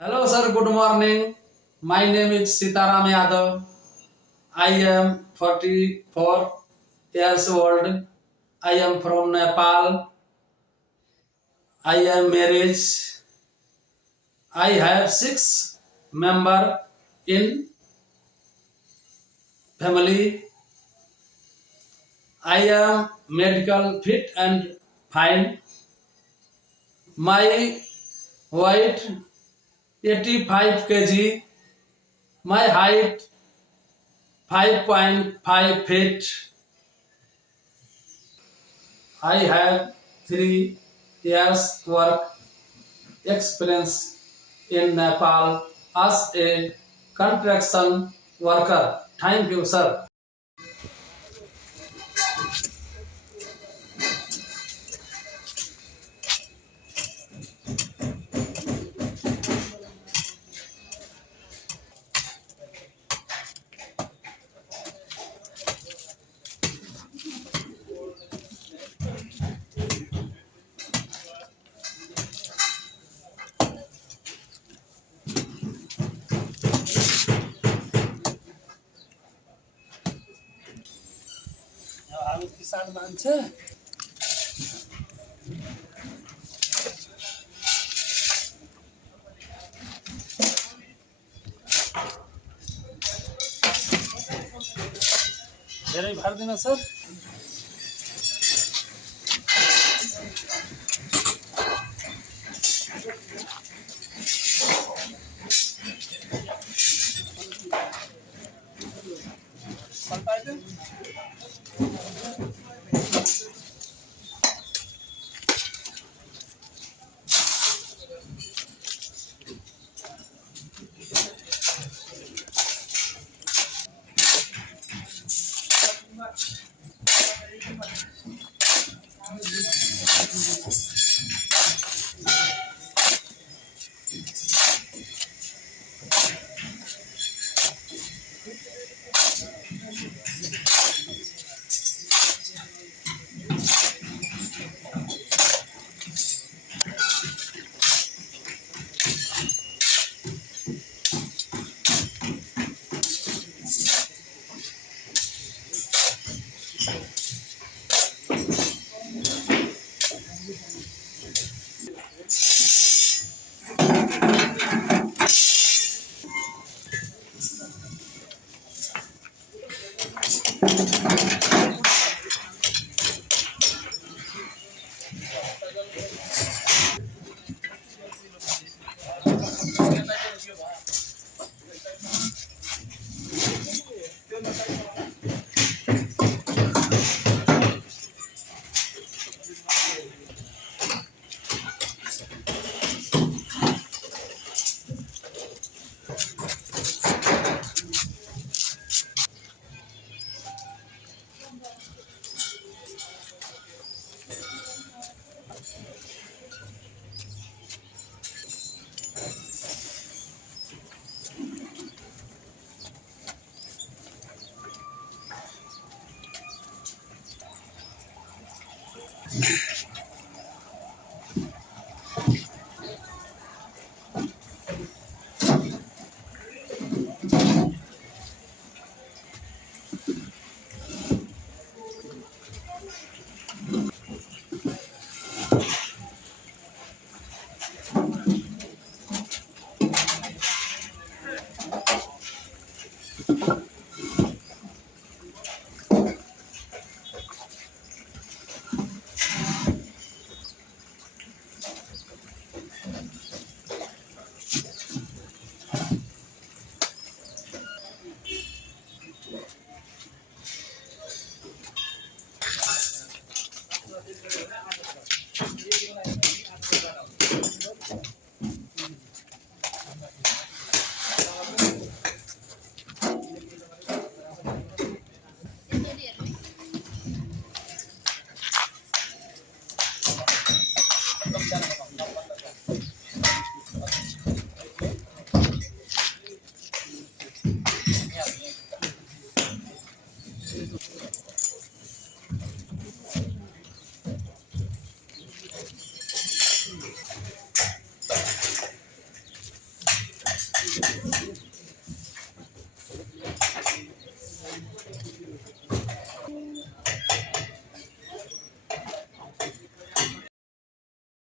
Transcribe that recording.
Hello sir, good morning. My name is Sitaram Yadav. I am 44 years old. I am from Nepal. I am married. I have 6 members in family. I am medical fit and fine. My weight 85 kg. My height 5.5 feet. I have 3 years work experience in Nepal as a construction worker. Thank you, sir. हामी किसान मान्छे धेरै फाल्दिन sir